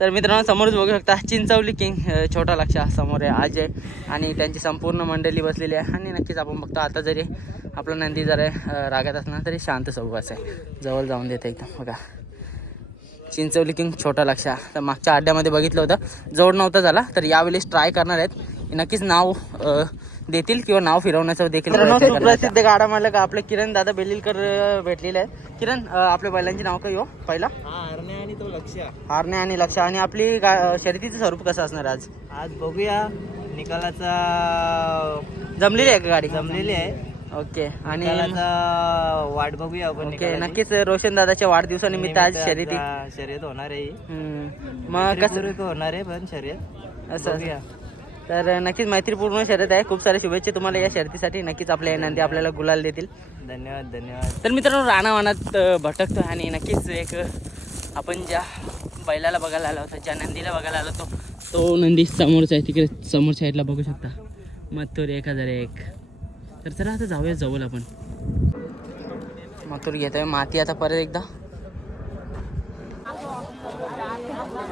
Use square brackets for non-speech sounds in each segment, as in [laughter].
तर मित्रांनो समोरच बघू शकता चिंचवली किंग छोटा लक्ष समोर आहे अजय आणि त्यांची संपूर्ण मंडळी बसलेली आहे. आणि नक्कीच आपण बघतो आता जरी आपला नंदी जरा रागात असणार तरी शांत स्वभावाचा आहे. जवळ जाऊन देते एकदम बघा. चिंचवली किंग छोटा लक्ष तर मागच्या अड्ड्यामध्ये बघितलं होतं. जोड नव्हता झाला तर यावेळेस ट्राय करणार आहेत. नक्कीच नाव देतील किंवा नाव फिरवण्याचं देखील सुप्रसिद्ध गाडा मालक आपले किरण दादा बेलिलकर भेटलेले आहेत. किरण आपल्या बैलांची नाव काय हो? पहिला. हा हरणे आणि तो लक्ष हारणे आणि लक्ष आणि आपली शर्यतीचं स्वरूप कसं असणार आज? आज बघूया. निकालाचा जमलेली आहे का गाडी? जमलेली आहे. ओके. आणि वाट बघूया आपण ओके. नक्कीच रोशन दादाच्या वाढदिवसानिमित्त आज शर्यती. शर्यत होणार आहे. ही. मग कसं होणार आहे पण शर्यत असं तर नक्कीच मैत्रीपूर्ण शर्यत आहे. खूप साऱ्या शुभेच्छा तुम्हाला या शर्यतीसाठी. नक्कीच आपल्या नंदी आपल्याला गुलाल देतील. धन्यवाद धन्यवाद. तर मित्रांनो रानावानात भटकतो आणि नक्कीच एक आपण ज्या बैलाला बघायला आलो होतो ज्या नंदीला बघायला आलो होतो तो नंदी समोरचा आहे. तिकडे समोर साईडला बघू शकता. मथुर एक हजार एक. तर चला आता जाऊया जवळ आपण. मथुर घेतोय. माती आता परत एकदा.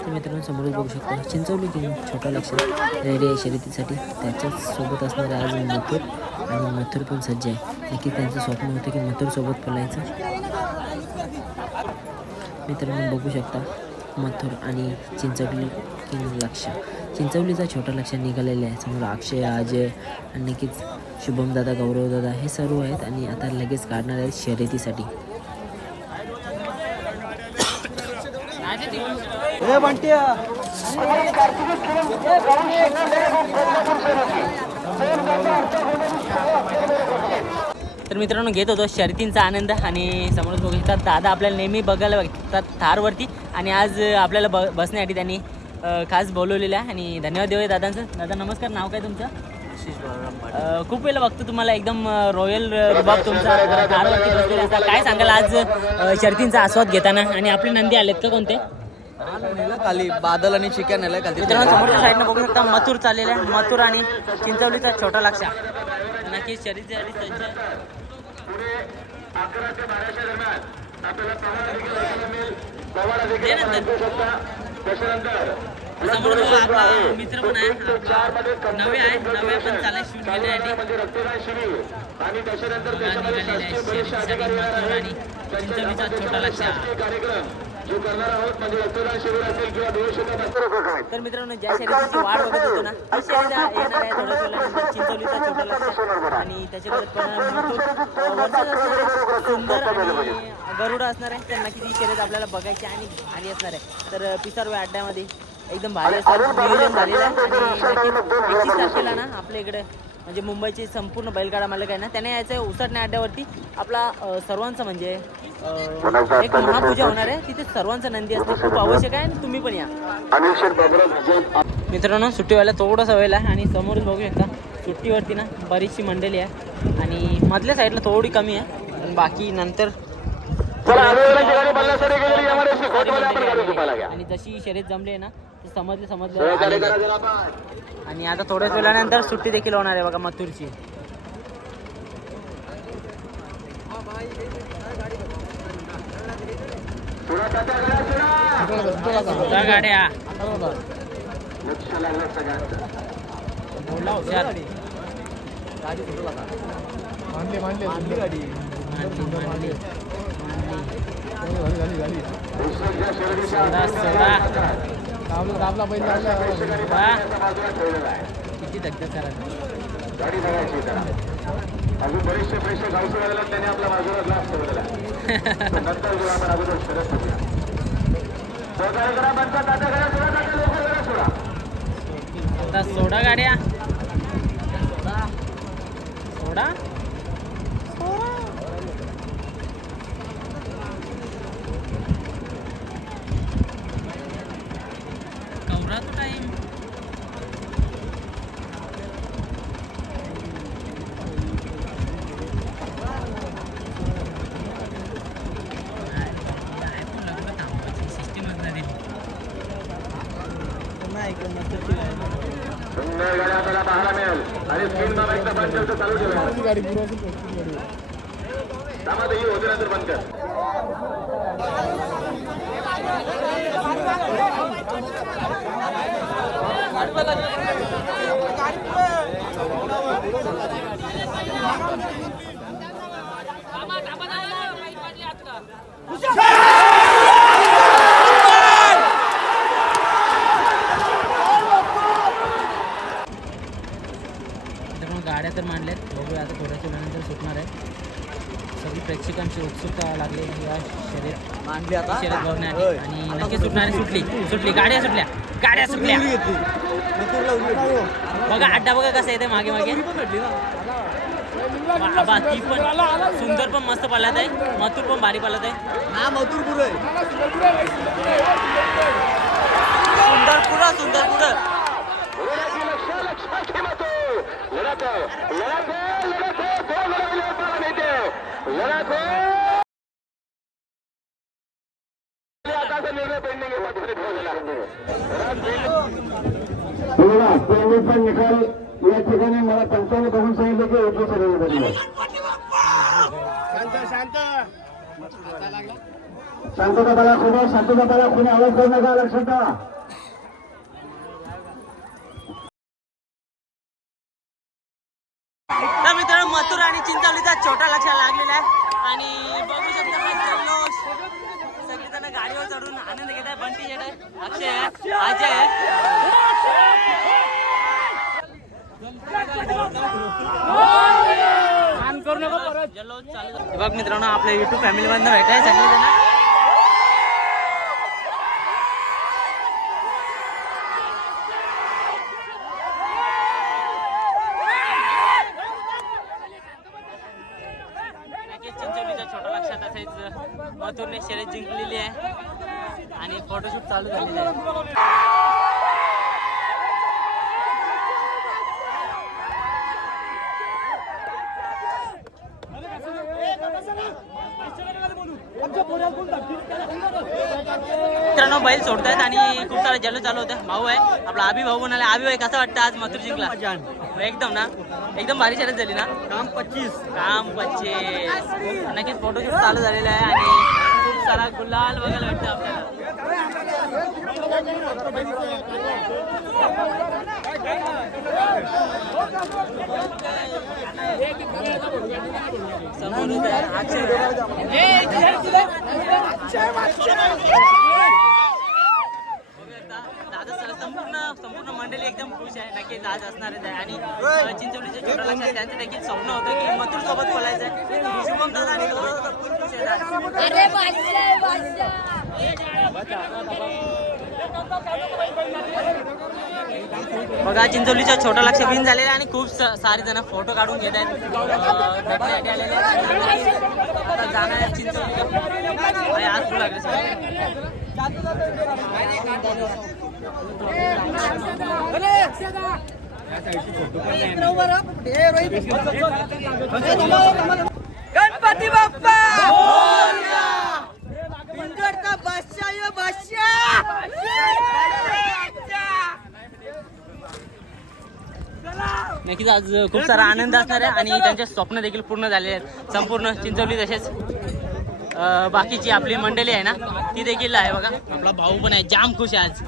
तर मित्रांनो समोरच बघू शकता. चिंचवली की छोटा लक्ष रेडी आहे शर्यतीसाठी. त्याच्यासोबत असणारे आज मथुर आणि मथुर पण सज्ज आहे. नक्की त्यांचं स्वप्न होतं की मथुरसोबत पलायचं. मित्रांनो बघू शकता मथुर आणि चिंचवली किंग लक्ष. चिंचवलीचा छोटा लक्ष निघालेला आहे. समोर अक्षय अजय आणि नक्कीच शुभम दादा गौरव दादा हे सर्व आहेत आणि आता लगेच काढणार आहेत शर्यतीसाठी. तर मित्रांनो घेत होतो शर्तींचा आनंद आणि समोरच बघू शकतात दादा आपल्याला नेहमी बघायला बघतात थारवरती आणि आज आपल्याला ब बसण्यासाठी त्यांनी खास बोलवलेलं आहे आणि धन्यवाद देऊया दादांचं. दादा नमस्कार. नाव काय तुमचं? खूप वेळेला बघतो तुम्हाला एकदम रॉयल रुबाब तुमचा बसलेला असता. काय सांगाल आज अ, शर्यतींचा आस्वाद घेताना? आणि आपले नंदी आलेत का कोणते? खाली बादल आणि चिकन नेलं खाली. मित्रांनो समोरच्या साईडनं बघू शकता मथुर चाललेला आहे. मथुर आणि चिंचवलीचा छोटा लक्ष नक्कीच शर्यतीसाठी सज्ज आहे. समोर तो आपला मित्र पण आहे. आपला नवे आहे. नवे पण चालेल शूट घेण्यासाठी आणि चिंचवलीचा छोटा लक्ष तर मित्रांनो ज्या शर्यतीची वाट बघत होतो ना ती शर्यत येणार आहे थोड्या वेळानंतर चिंचवलीचा छोटा लक्ष. आणि त्याच्याबद्दल परिणाम मथुर वर्षात असणारे सुंदर आणि गरुड असणार आहे त्यांना किती शर्यत आपल्याला बघायची आणि भारी असणार आहे. तर पिसारवे अड्ड्यामध्ये एकदम भारी असणार नियोजन झालेलं आहे. आणि नक्कीच एकतीस तारखेला ना आपल्या इकडे म्हणजे मुंबईचे संपूर्ण बैलगाडा मालक आहे ना त्याने यायचं उसाटण्या अड्ड्यावरती. आपला सर्वांचं म्हणजे एक महापूजा होणार आहे. तिथे सर्वांचं नंदी असते. खूप आवश्यक आहे आणि तुम्ही पण या. मित्रांनो सुट्टीवाल्या थोडंसं वेळ आहे आणि समोरच बघू शकता सुट्टीवरती ना बरीचशी मंडळी आहे. आणि मधल्या साईडला थोडी कमी आहे. पण बाकी नंतर आणि जशी शर्यत जमली आहे ना ते समजले. आणि आता. थोड्याच वेळानंतर सुट्टी देखील होणार आहे बघा मथुरची. गाड्या. राबला राबला बैल लागला. वा. किती दगदग करा. अजून बरेचसे प्रेक्षक गावचे झालेले त्यांनी आपल्या बाजूला ग्लास ठेवलेला आहे. [laughs] नंतर जेव्हा आपण अगोदर सोडा. आता सोडा गाड्या. सोडा कवरा तो टाइम सुंदर गाड्या आपल्याला पाहायला मिळेल आणि स्क्रीन बाबा एकदा बंद ठेवतो चालू ठेवा ती गाडी पुढे असेल ती गाडी त्यामध्ये ही होते नंतर बंद कर तर मग गाड्या तर मांडल्यात. बघूया आता थोड्याच वेळानंतर सुटणार आहे. सगळी प्रेक्षकांची उत्सुकता लागली. आहे या शर्यत शर्यत बघण्यासाठी. आणि नक्की सुटणारी सुटली. सुटली. गाड्या सुटल्या. गाड्या सुटल्या बघा अड्डा बघा कसं येते मागे मागे बा- बा, ती पण सुंदर पण मस्त पालत आहे मथुर पण भारी पालत आहे हा मथुर पुरे सुंदर पुरा सुंदर पुरा लढाची लक्ष लक्षात पेरणीचा निकाल या ठिकाणी मला पंचाने बघून सांगितलं की योग्य सर्व बदल शांतता बघा खुदा शांतता बघा कोणी आवाज करू नका लक्षात ठेवा तर मित्रांनो मथुर आणि चिंचवलीचा छोटा लक्ष लागलेला आहे आणि बघू शकता हा जल्लोष सगळेजण गाडीवर चढून आनंद घेत आहे बंटी येत आहे अक्षय अजय बघ मित्रांनो आपल्या युट्यूब फॅमिली मधनं भेटाय सगळेजण नक्कीच चिंचवलीच्या छोट्या लक्षात असायचं. मथुरने शर्यत जिंकलेली आहे. आणि फोटोशूट चालू झालेलं आहे मित्रांनो बैल सोडतायत आणि खूप सारा जल्लो चालू होतं. भाऊ आहे आपला आबी भाऊ म्हणाले आबी भाई कसं वाटतं आज मथुर जिंकला एकदम ना? एकदम भारी शर्यत झाली ना? काम पच्चीस. काम पच्चीस. नक्कीच फोटोशूट चालू झालेला आहे आणि खूप सारा गुलाल बघायला भेटतं आपल्याला. दादा सर संपूर्ण संपूर्ण मंडळी एकदम खुश आहे नक्कीच आज असणारच आहे आणि चिंचवडीचे चिंचवलीचे छोट्या लक्षात त्यांचं देखील स्वप्न होतं की मथुर सोबत बोलायचं आहे शुभम दादा आणि गौरव दादा खूप खुश आहे आज. बघा चिंचोलीचा छोटा लक्ष बिन झालेला आहे आणि खूप सारे जण फोटो काढून घेत आहेत. जाणार आज फुल लागले गणपती बाप्पा! नक्कीच आज खूप सारा आनंद असणार आहे आणि त्यांचे स्वप्न देखील पूर्ण झाले आहेत. संपूर्ण चिंचवली तसेच बाकीची आपली मंडळी आहे ना ती देखील आहे बघा. आपला भाऊ पण आहे जाम खुश आहे आज.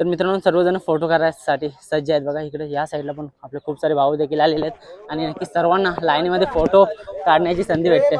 तर मित्रांनो सर्वजण फोटो करायसाठी सज्ज आहेत बघा. इकडे या साईडला पण आपले खूप सारे भाऊ देखील आलेले आहेत. आणि नक्की सर्वांना लाईनीमध्ये फोटो काढण्याची संधी भेटते.